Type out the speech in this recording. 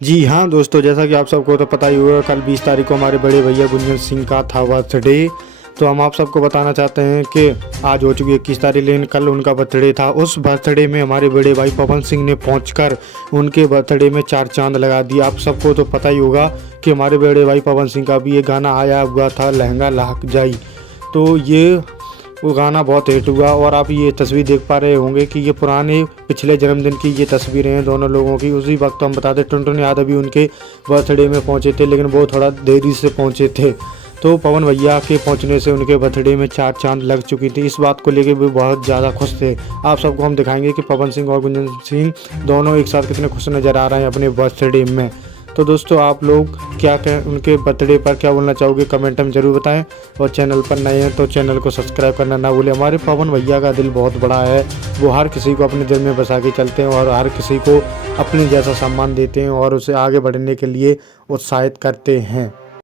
जी हाँ दोस्तों, जैसा कि आप सबको तो पता ही होगा, कल 20 तारीख को हमारे बड़े भैया गुंजन सिंह का था बर्थडे। तो हम आप सबको बताना चाहते हैं कि आज हो चुकी है 21 तारीख, लेकिन कल उनका बर्थडे था। उस बर्थडे में हमारे बड़े भाई पवन सिंह ने पहुंचकर उनके बर्थडे में 4 चांद लगा दिए। आप सबको तो पता ही होगा कि हमारे बड़े भाई पवन सिंह का भी ये गाना आया हुआ था, लहंगा लाक जाई। तो ये वो गाना बहुत हिट हुआ। और आप ये तस्वीर देख पा रहे होंगे कि ये पुराने पिछले जन्मदिन की ये तस्वीरें हैं दोनों लोगों की। उसी वक्त हम बता दें, टुनटुन यादव भी उनके बर्थडे में पहुंचे थे, लेकिन वो थोड़ा देरी से पहुंचे थे। तो पवन भैया के पहुंचने से उनके बर्थडे में 4 चांद लग चुकी थी। इस बात को लेकर भी बहुत ज़्यादा खुश थे। आप सबको हम दिखाएंगे कि पवन सिंह और गुंजन सिंह दोनों एक साथ कितने खुश नज़र आ रहे हैं अपने बर्थडे में। तो दोस्तों, आप लोग क्या कहें, उनके बर्थडे पर क्या बोलना चाहोगे, कमेंट में ज़रूर बताएं। और चैनल पर नए हैं तो चैनल को सब्सक्राइब करना ना भूलें। हमारे पवन भैया का दिल बहुत बड़ा है, वो हर किसी को अपने दिल में बसा के चलते हैं और हर किसी को अपने जैसा सम्मान देते हैं और उसे आगे बढ़ने के लिए उत्साहित करते हैं।